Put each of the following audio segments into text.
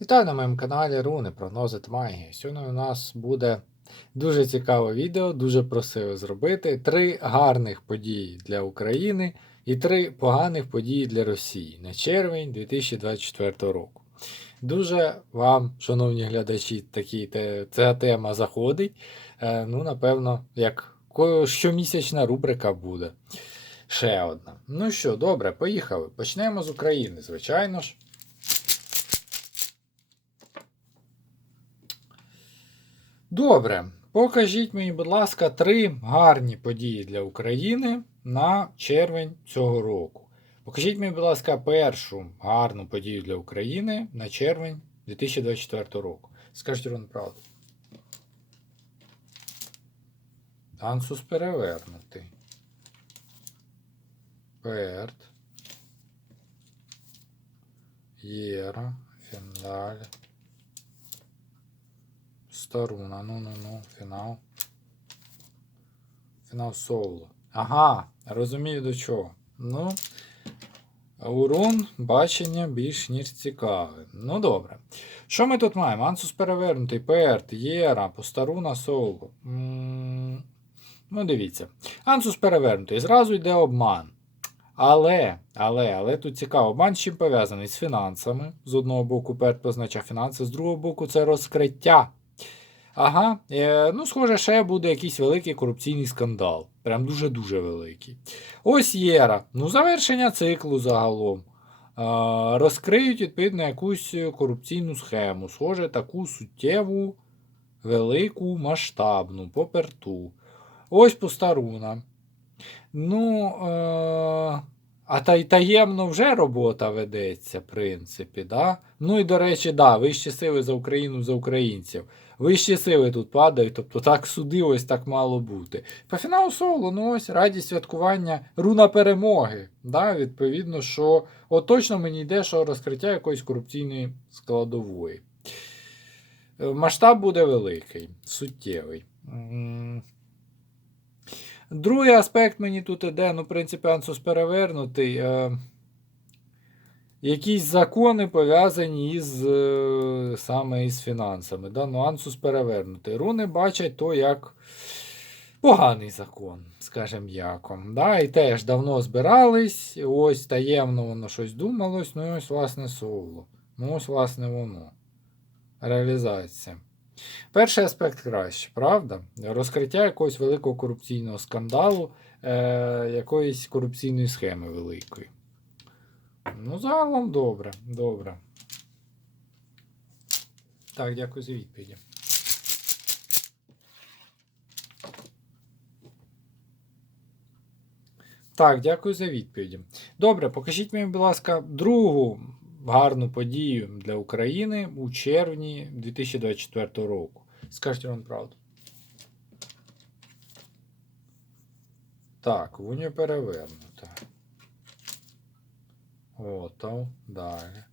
Вітаю на моєму каналі Руни, прогнози та. Сьогодні у нас буде дуже цікаве відео, дуже просили зробити. Три гарних події для України і три поганих події для Росії на червень 2024 року. Дуже вам, шановні глядачі, такі, те, ця тема заходить. Е, ну, напевно, як щомісячна рубрика буде. Ще одна. Ну що, добре, поїхали. Почнемо з України, звичайно ж. Добре, покажіть мені, будь ласка, три гарні події для України на червень цього року. Покажіть мені, будь ласка, першу гарну подію для України на червень 2024 року. Скажіть Рон правду. Ансус перевернутий. Перт. Єра. Фіндаль. Старуна, ну ну ну, фінал. Фінал соло. Ага, розумію до чого. Ну. Урон бачення більш ніж цікаве. Ну добре. Що ми тут маємо? Ансус перевернутий, Перт, Єра, Постаруна, Соло. Ну, дивіться. Ансус перевернутий. Зразу йде обман. Але, але, але тут цікаво, обман з чим пов'язаний з фінансами. З одного боку, Перт позначає фінанси, з другого боку, це розкриття. Ага, е, ну, схоже, ще буде якийсь великий корупційний скандал. Прям дуже-дуже великий. Ось Єра. Ну, завершення циклу загалом. Е, розкриють, відповідно, якусь корупційну схему. Схоже, таку суттєву, велику, масштабну, поперту. Ось постаруна. Ну, е, а та й таємно вже робота ведеться, в принципі. Да? Ну і до речі, да, вищі сили за Україну за українців. Вищі сили тут падають, тобто так суди ось так мало бути. По фіналу соло, ну ось радість святкування руна перемоги. Да? Відповідно, що от точно мені йде, що розкриття якоїсь корупційної складової. Е, Масштаб буде великий, суттєвий. Другий аспект мені тут іде, ну, в принципі, ансус перевернутий. Якісь закони пов'язані із е, саме із фінансами. Да? Ну, ансус перевернутий. Руни бачать то як поганий закон, скажімо яко. Да? І теж давно збирались, ось таємно воно щось думалось, ну і ось, власне, соло. Ну, ось, власне, воно. Реалізація. Перший аспект краще, правда? Розкриття якогось великого корупційного скандалу, е, якоїсь корупційної схеми великої. Ну, загалом добре, добре. Так, дякую за відповіді. Так, дякую за відповіді. Добре, покажіть мені, будь ласка, другу гарну подію для України у червні 2024 року. Скажіть вам правду. Так, вуню перевернуто. Отов, далі.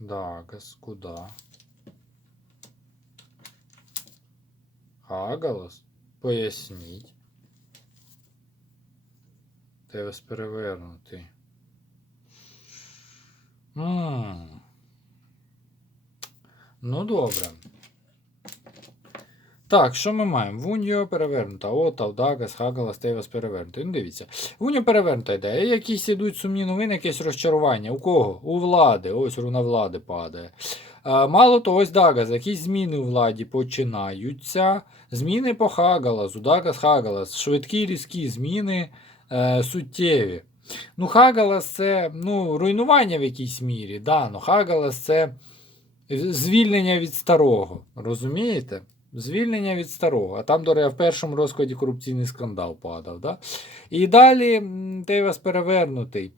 Дагас, куда? Хагалас? Поясніть. Тевес перевернутий. М. Ну, добре. Так, що ми маємо? Вуньо перевернута. Ота, Дагас, Хагала, Стейвас перевернутий. Ну, дивіться. Вуньо перевернута йде. Якісь ідуть сумні новини, якесь розчарування. У кого? У влади. Ось руна влади падає. А, мало того, ось Дагас, якісь зміни у владі починаються. Зміни по Хагаласу, Дагас Хагалас. Швидкі різкі зміни е, суттєві. Ну, Хагалас це ну, руйнування в якійсь мірі. Да, ну, Хагалас це звільнення від старого. Розумієте? Звільнення від старого. А там, до речі, в першому розкладі корупційний скандал падав. Да? І далі Тейвас перевернутий.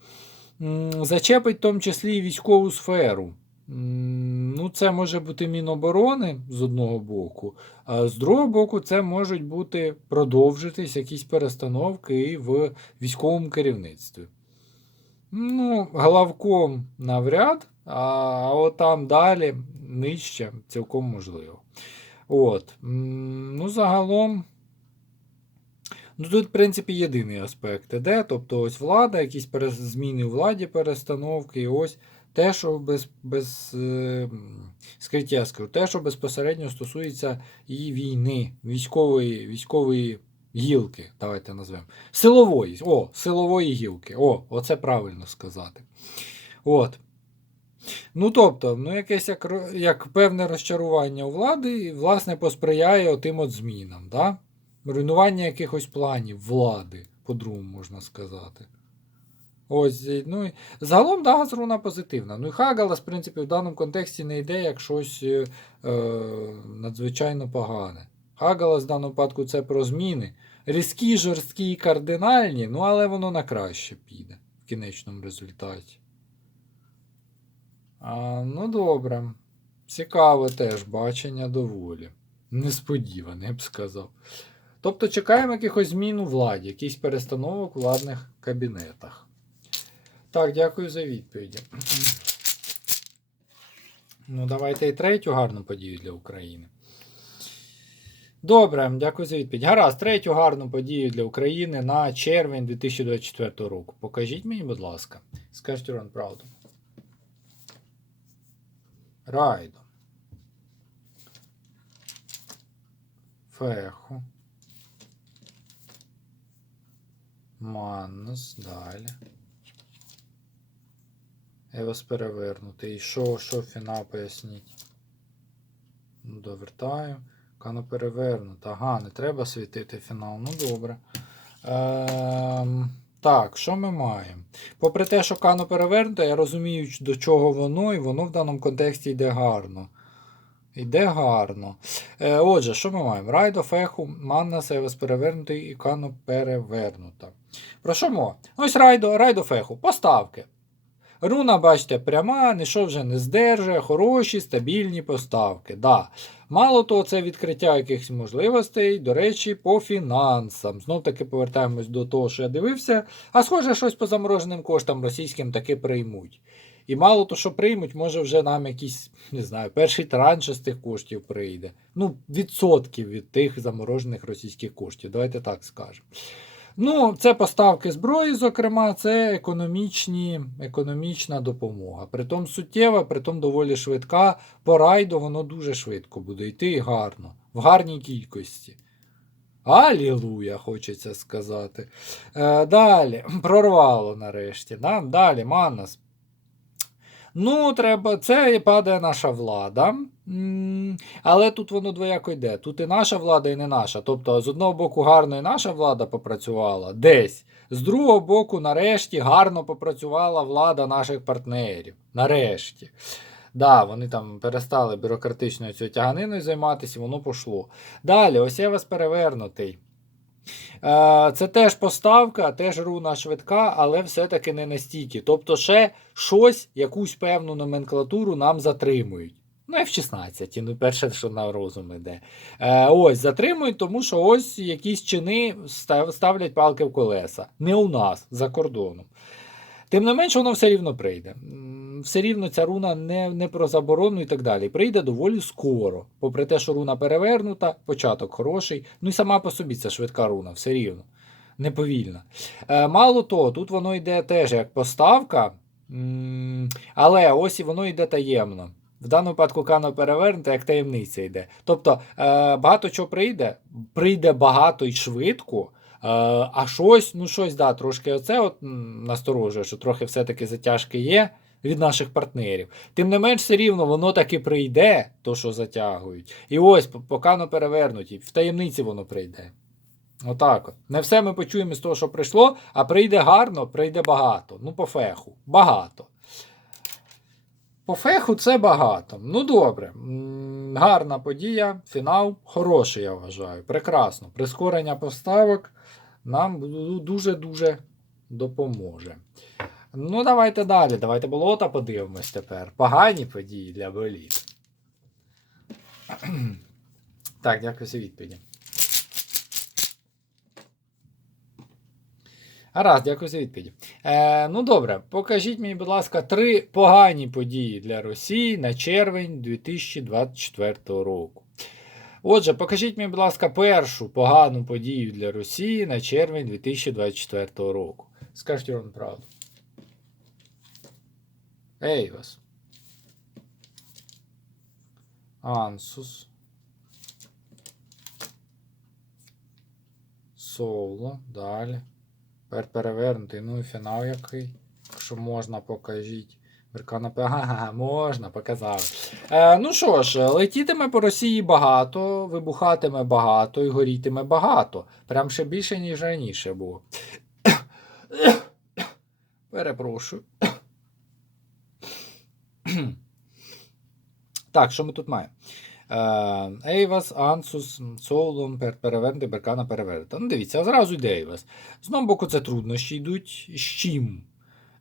Зачепить в тому числі і військову сферу. Ну, це може бути Міноборони з одного боку, а з другого боку, це можуть бути продовжитись якісь перестановки і в військовому керівництві. Ну, главком навряд, а от там далі нижче цілком можливо. От. Ну, загалом. Ну, тут, в принципі, єдиний аспект іде. Тобто, ось влада, якісь зміни у владі, перестановки, і ось те, що без, без е, скажіть, я скажу, те, що безпосередньо стосується і війни, військової, військової гілки, давайте назвемо. Силової, о, силової гілки. О, оце правильно сказати. От. Ну, тобто, ну, якесь як, як певне розчарування у влади, і, власне, посприяє отим от змінам. Да? Руйнування якихось планів влади, по-другому можна сказати. Ось, ну, загалом, да, Газруна позитивна. Ну і Хагалас, в принципі, в даному контексті не йде як щось е, е, надзвичайно погане. Хагалас в даному випадку це про зміни. Різкі, жорсткі і кардинальні, ну але воно на краще піде в кінечному результаті. А, ну добре. Цікаве теж бачення доволі. Несподіване, я б сказав. Тобто чекаємо якихось змін у владі, якихось перестановок у владних кабінетах. Так, дякую за відповіді. Ну, давайте і третю гарну подію для України. Добре, дякую за відповідь. Гаразд, третю гарну подію для України на червень 2024 року. Покажіть мені, будь ласка. Скажіть Рон правду. Райдо. Феху. Маннус. Далі. Евос перевернутий. І що, що фінал поясніть? Ну, довертаю. Кано перевернута. Ага, не треба світити фінал. Ну добре. Ем, так, що ми маємо? Попри те, що кано перевернуто, я розумію, до чого воно, і воно в даному контексті йде гарно. Йде гарно. Е, отже, що ми маємо? Райдо, феху, манна, севес перевернутий і кано перевернута. Про що мова? Ось райдо, райдо феху. Поставки. Руна, бачите, пряма, ніщо вже не здержує, хороші, стабільні поставки. Да. Мало того, це відкриття якихось можливостей, до речі, по фінансам. Знов таки повертаємось до того, що я дивився, а схоже, щось по замороженим коштам російським таки приймуть. І мало то, що приймуть, може вже нам якийсь, не знаю, перший транш з тих коштів прийде. Ну, відсотків від тих заморожених російських коштів. Давайте так скажемо. Ну, це поставки зброї, зокрема, це економічні, економічна допомога. Притом суттєва, притом доволі швидка. По райду воно дуже швидко буде йти і гарно, в гарній кількості. Алілуя, хочеться сказати. Е, далі, прорвало нарешті. Да? Далі, Манас. Ну, треба, це і падає наша влада. Але тут воно двояко йде. Тут і наша влада, і не наша. Тобто, з одного боку, гарно і наша влада попрацювала десь. З другого боку, нарешті, гарно попрацювала влада наших партнерів. Нарешті. Да, вони там перестали бюрократичною цією тяганиною займатися, воно пішло. Далі, ось я вас перевернутий. Е, Це теж поставка, теж руна швидка, але все-таки не настільки. Тобто, ще щось, якусь певну номенклатуру нам затримують. Ну, F-16, ну перше, що на розум іде. Е, ось, затримують, тому що ось якісь чини ставлять палки в колеса. Не у нас, за кордоном. Тим не менше, воно все рівно прийде. Все рівно ця руна не, не про заборону і так далі. Прийде доволі скоро. Попри те, що руна перевернута, початок хороший. Ну і сама по собі це швидка руна, все рівно. Неповільна. Е, мало того, тут воно йде теж як поставка, але ось і воно йде таємно. В даному випадку кано перевернута, як таємниця йде. Тобто е, багато чого прийде, прийде багато і швидко. Е, а щось, ну щось, да, трошки оце от насторожує, що трохи все-таки затяжки є від наших партнерів. Тим не менш, все рівно воно таки прийде, то що затягують. І ось, по- поки воно перевернуті, в таємниці воно прийде. Отак от. Не все ми почуємо з того, що прийшло, а прийде гарно, прийде багато. Ну, по феху. Багато. По феху це багато. Ну добре. Гарна подія, фінал хороший, я вважаю. Прекрасно. Прискорення поставок нам дуже-дуже допоможе. Ну, давайте далі. Давайте болота подивимось тепер. Погані події для боліт. Так, дякую за відповіді. Гаразд, дякую за відповіді. Е, ну добре, покажіть мені, будь ласка, три погані події для Росії на червень 2024 року. Отже, покажіть мені, будь ласка, першу погану подію для Росії на червень 2024 року. Скажіть вам правду. Ейвас. Ансус. Соло. Далі. Тепер перевернутий. Ну і фінал який. Якщо можна, покажіть. Веркана Ага, можна, показав. Е, ну що ж, летітиме по Росії багато, вибухатиме багато і горітиме багато. Прям ще більше, ніж раніше було. Перепрошую. Так, що ми тут маємо? Е, Ейвас, Ансус, Солом, Перевернути, Беркана, переверта. Ну, дивіться, зразу йде Ейвас. З одного боку, це труднощі йдуть. З чим?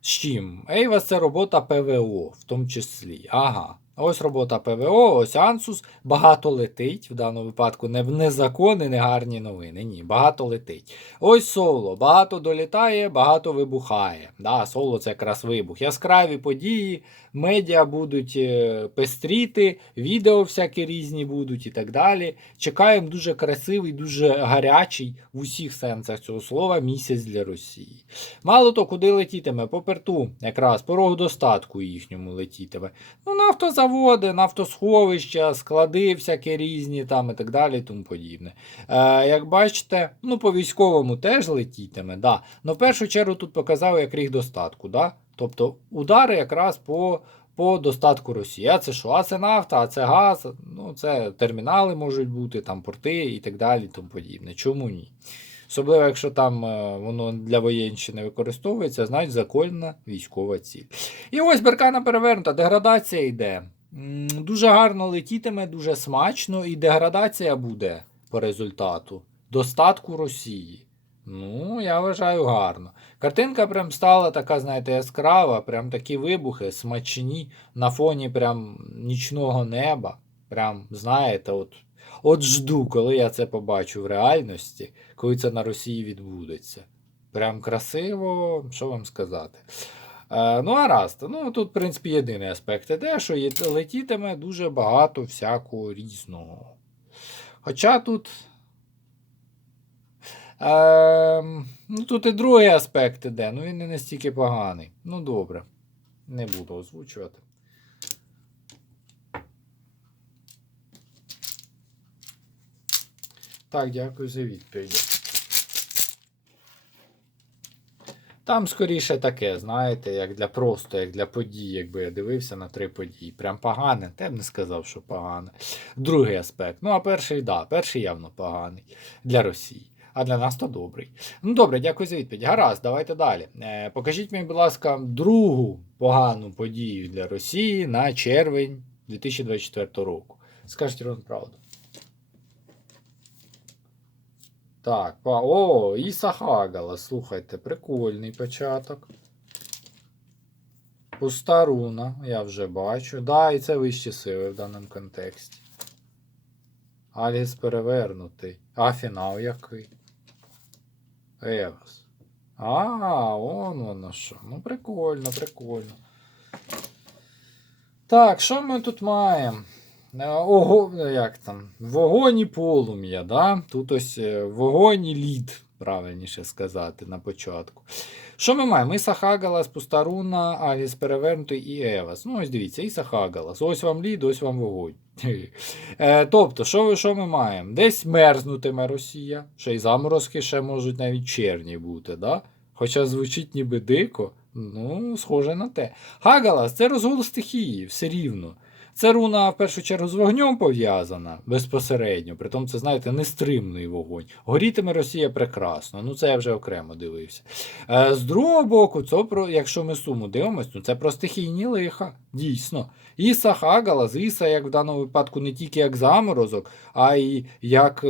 З чим? Ейвас це робота ПВО, в тому числі. Ага. Ось робота ПВО, ось Ансус. Багато летить. В даному випадку не незаконні, не гарні новини. Ні, багато летить. Ось соло. Багато долітає, багато вибухає. Да, Соло це якраз вибух. Яскраві події, медіа будуть е, пестріти, відео всякі різні будуть і так далі. Чекаємо дуже красивий, дуже гарячий в усіх сенсах цього слова місяць для Росії. Мало то, куди летітиме? По перту, якраз по достатку їхньому летітиме. Ну, нафтозаводи, нафтосховища, склади всякі різні там і так далі, тому подібне. Е, як бачите, ну по військовому теж летітиме, да. Но в першу чергу тут показав як ріг достатку. Да? Тобто удари якраз по. По достатку Росії. А це що? А це нафта, а це газ, ну це термінали можуть бути, там порти і так далі, тому подібне. Чому ні? Особливо, якщо там е, воно для воєнщини використовується, значить законна військова ціль. І ось беркана перевернута, деградація йде. Дуже гарно летітиме, дуже смачно, і деградація буде по результату. Достатку Росії. Ну, я вважаю гарно. Картинка прям стала така, знаєте, яскрава, прям такі вибухи, смачні на фоні прям нічного неба. Прям, знаєте, от, от жду, коли я це побачу в реальності, коли це на Росії відбудеться. Прям красиво, що вам сказати. Е, ну, а раз, ну тут, в принципі, єдиний аспект іде, що летітиме дуже багато всякого різного. Хоча тут. Ем, ну, тут і другий аспект іде, ну він не настільки поганий. Ну, добре. Не буду озвучувати. Так, дякую за відповідь. Там скоріше таке, знаєте, як для просто, як для подій, якби я дивився на три події. Прям погане, я б не сказав, що погане. Другий аспект. Ну, а перший, да, перший явно поганий для Росії. А для нас то добрий. Ну добре, дякую за відповідь. Гаразд, давайте далі. Е, покажіть мені, будь ласка, другу погану подію для Росії на червень 2024 року. Скажіть Рон правду. Так, о, Іса Хагала, слухайте, прикольний початок. Пуста руна, я вже бачу. Да, і це вищі сили в даному контексті. Аліс перевернутий. А фінал який? Евас. А, он воно що. Ну, прикольно, прикольно. Так, що ми тут маємо? Е, Ого, як там? Вогонь і полум'я, да? Тут ось е, вогонь і лід, правильніше сказати, на початку. Що ми маємо? Іса Хагалас, Пустаруна, Аліс перевернутий і Евас. Ну, ось дивіться, Іса Хагалас. Ось вам лід, ось вам вогонь. Е, тобто, що, що ми маємо? Десь мерзнутиме Росія, ще й заморозки ще можуть навіть черні бути, да? Хоча звучить ніби дико, ну, схоже на те. Хагалас це розгул стихії, все рівно. Це руна в першу чергу з вогнем пов'язана безпосередньо, притом це, знаєте, нестримний вогонь. Горітиме Росія прекрасно, ну це я вже окремо дивився. Е, з другого боку, це про, якщо ми суму дивимося, ну це про стихійні лиха, дійсно. Іса Хагала, з Іса, як в даному випадку, не тільки як заморозок, а й як.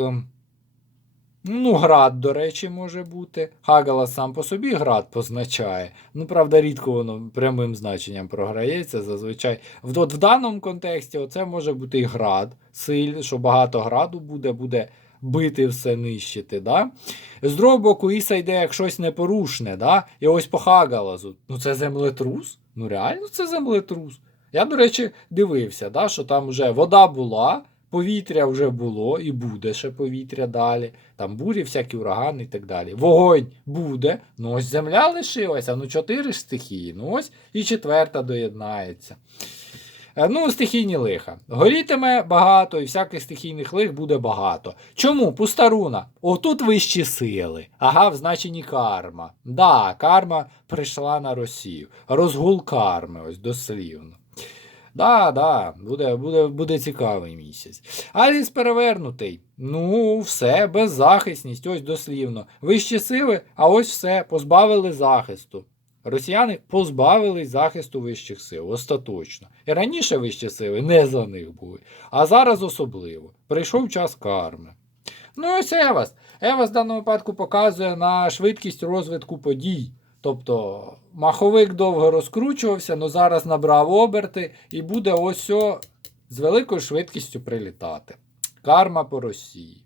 Ну, град, до речі, може бути. Хагала сам по собі град позначає. Ну, правда, рідко воно прямим значенням програється. Зазвичай. В, от в даному контексті оце може бути і град, силь, що багато граду буде, буде бити все нищити. Да? З другого боку, Іса йде як щось непорушне. Да? І ось по Хагалазу. Ну, це землетрус. Ну, реально, це землетрус. Я, до речі, дивився, да, що там вже вода була. Повітря вже було і буде ще повітря далі. Там бурі, всякі урагани і так далі. Вогонь буде. Ну ось земля лишилася. Ну чотири ж стихії. Ну ось і четверта доєднається. Е, Ну, стихійні лиха. Горітиме багато, і всяких стихійних лих буде багато. Чому? Пуста руна. Отут вищі сили. Ага, в значенні карма. Да, карма прийшла на Росію. Розгул карми, ось дослівно. Да, да, буде, буде, буде цікавий місяць. Аліс перевернутий. Ну, все, беззахисність, ось дослівно. Вищі сили, а ось все, позбавили захисту. Росіяни позбавились захисту вищих сил, остаточно. І раніше вищі сили не за них були, а зараз особливо. Прийшов час карми. Ну ось Евас. Евас в даному випадку показує на швидкість розвитку подій. Тобто маховик довго розкручувався, але зараз набрав оберти і буде ось о з великою швидкістю прилітати. Карма по Росії.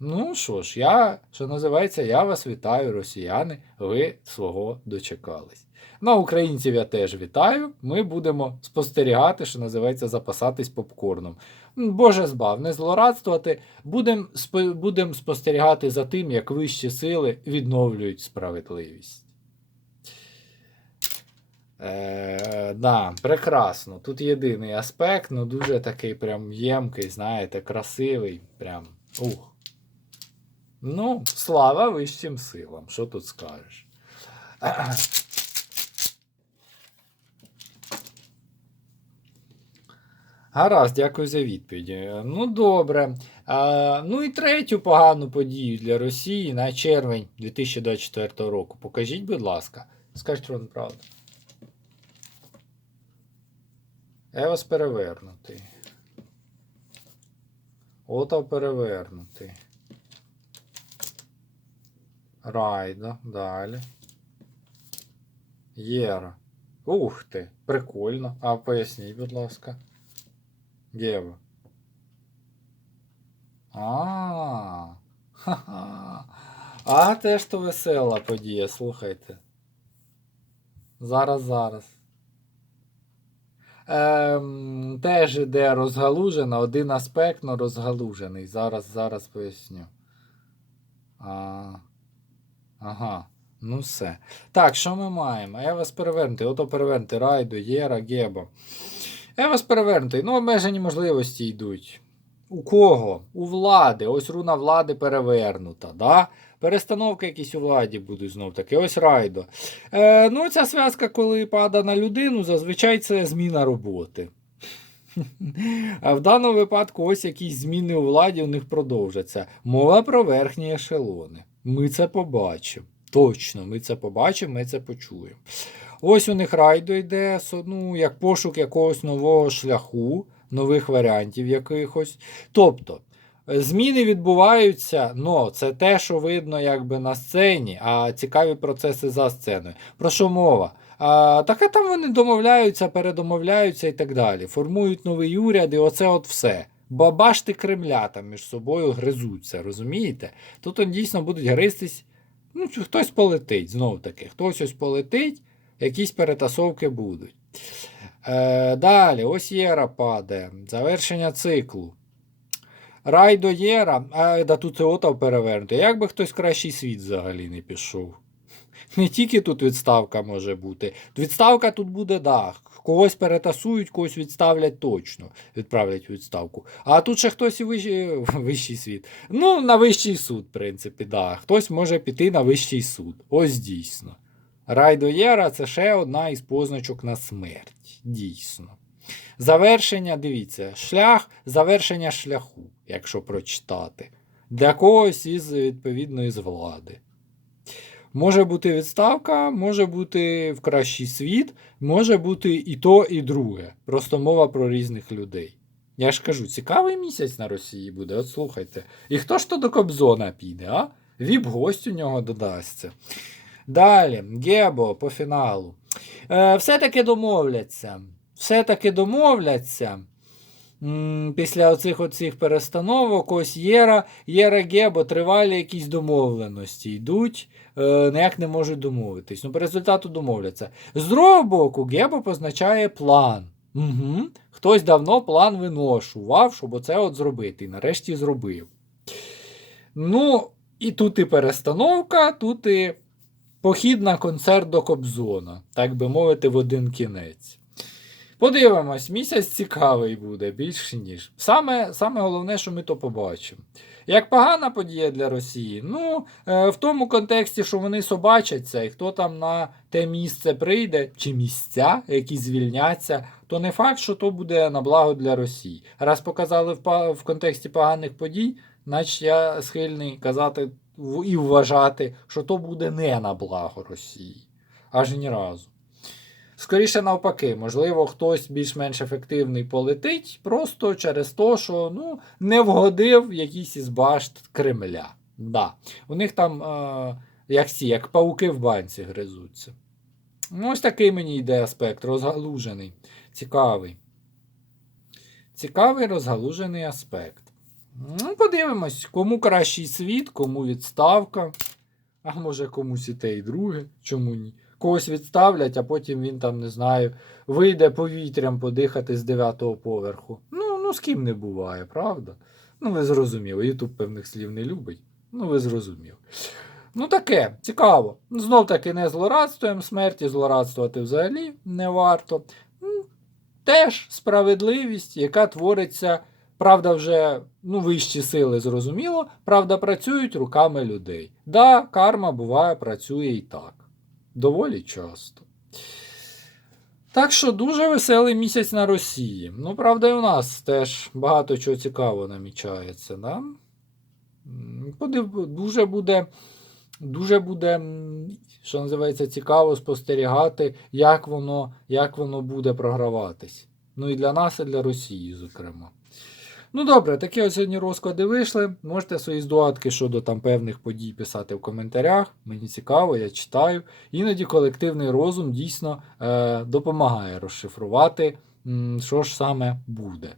Ну що ж, я, що називається, я вас вітаю, росіяни. Ви свого дочекались. Ну, українців я теж вітаю. Ми будемо спостерігати, що називається, запасатись попкорном. Боже збав, не злорадствувати. Будемо будем спостерігати за тим, як вищі сили відновлюють справедливість. Е, да, прекрасно. Тут єдиний аспект, ну дуже такий прям ємкий, знаєте, красивий. Прям. Ух. Ну, слава вищим силам, що тут скажеш? Гаразд, дякую за відповідь. Е, Ну, добре. А, ну і третю погану подію для Росії на червень 2024 року. Покажіть, будь ласка. Скажіть вам правду. Евас перевернутий. Отав перевернутий. Райда, далі. Єра. Ух ти, прикольно. А поясніть, будь ласка. Єва. А. А теж то весела подія, слухайте. Зараз, зараз. Ем, теж іде розгалужена, один аспект, но розгалужений. Зараз, зараз поясню. А. Ага, ну все. Так, що ми маємо? Евас перевернутий, ото перевернутий, Райдо, Єра, Гебо. Евас перевернутий, ну обмежені можливості йдуть. У кого? У влади. Ось руна влади перевернута. да? Перестановки якісь у владі будуть знов таки. Ось райдо. Е, ну, ця зв'язка, коли падає на людину, зазвичай це зміна роботи. А в даному випадку ось якісь зміни у владі у них продовжаться. Мова про верхні ешелони. Ми це побачимо. Точно, ми це побачимо, ми це почуємо. Ось у них райдо йде, ну, як пошук якогось нового шляху, нових варіантів якихось. Тобто, зміни відбуваються, но це те, що видно якби на сцені, а цікаві процеси за сценою. Про що мова? А, таке там вони домовляються, передомовляються і так далі. Формують новий уряд, і оце от все. Бабашти Кремля там між собою гризуться, розумієте? Тут он дійсно будуть гристись. Ну, хтось полетить, знову таки, хтось ось полетить, якісь перетасовки будуть. Е, далі, ось Єра падає. Завершення циклу. Райдо Єра, а да тут Отав перевернути. Як би хтось кращий світ взагалі не пішов. Не тільки тут відставка може бути. Відставка тут буде, да. Когось перетасують, когось відставлять точно, відправлять у відставку. А тут ще хтось і вищий, вищий світ. Ну, на вищий суд, в принципі, да. Хтось може піти на вищий суд. Ось дійсно. Райдо Єра це ще одна із позначок на смерть. Дійсно. Завершення, дивіться, шлях, завершення шляху, якщо прочитати. Для когось із відповідної з влади. Може бути відставка, може бути в кращий світ, може бути і то, і друге. Просто мова про різних людей. Я ж кажу, цікавий місяць на Росії буде, от слухайте. І хто ж то до Кобзона піде, а? Віп-гость у нього додасться. Далі, Гебо по фіналу. Е, все-таки домовляться. Все-таки домовляться. Після оцих оцих перестановок, ось Єра, Єра Гебо, тривалі якісь домовленості йдуть, е, ніяк не можуть домовитись. Ну, по результату домовляться. З другого боку, Гебо позначає план. Угу. Хтось давно план виношував, щоб оце от зробити. І нарешті зробив. Ну, і тут і перестановка, тут і похід на концерт до Кобзона, так би мовити, в один кінець. Подивимось, місяць цікавий буде, більше ніж. Саме, саме головне, що ми то побачимо. Як погана подія для Росії, ну, е, в тому контексті, що вони собачаться, і хто там на те місце прийде, чи місця, які звільняться, то не факт, що то буде на благо для Росії. Раз показали в, в контексті поганих подій, значить я схильний казати і вважати, що то буде не на благо Росії. Аж ні разу. Скоріше навпаки, можливо, хтось більш-менш ефективний полетить просто через те, що ну, не вгодив якийсь із башт Кремля. Да. У них там, е, як ці, як пауки в банці гризуться. Ну, ось такий мені йде аспект, розгалужений, цікавий. Цікавий розгалужений аспект. Ну, подивимось, кому кращий світ, кому відставка. А може комусь і те, і друге. Чому ні? Когось відставлять, а потім він там, не знаю, вийде повітрям подихати з дев'ятого поверху. Ну, ну з ким не буває, правда? Ну, ви зрозуміли. Ютуб певних слів не любить. Ну, ви зрозуміли. Ну, таке, цікаво. Знов таки не злорадствуємо смерті, злорадствувати взагалі не варто. Теж справедливість, яка твориться, правда, вже ну, вищі сили, зрозуміло, правда, працюють руками людей. Да, карма буває, працює і так. Доволі часто. Так що дуже веселий місяць на Росії. Ну, правда, і у нас теж багато чого цікавого намічається. Да? Дуже буде, дуже буде, що називається, цікаво спостерігати, як воно, як воно буде програватись. Ну і для нас, і для Росії, зокрема. Ну добре, такі ось сьогодні розклади вийшли. Можете свої здогадки щодо там певних подій писати в коментарях. Мені цікаво, я читаю. Іноді колективний розум дійсно е, допомагає розшифрувати, що ж саме буде.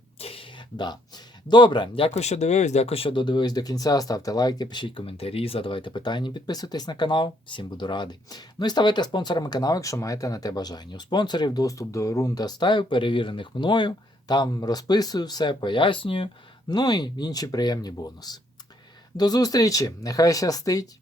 Да. Добре, дякую, що дивились, дякую, що додивились до кінця. Ставте лайки, пишіть коментарі, задавайте питання, підписуйтесь на канал. Всім буду радий. Ну і ставайте спонсорами каналу, якщо маєте на те бажання. У спонсорів доступ до рун та стаю, перевірених мною. Там розписую все, пояснюю. Ну і інші приємні бонуси. До зустрічі! Нехай щастить!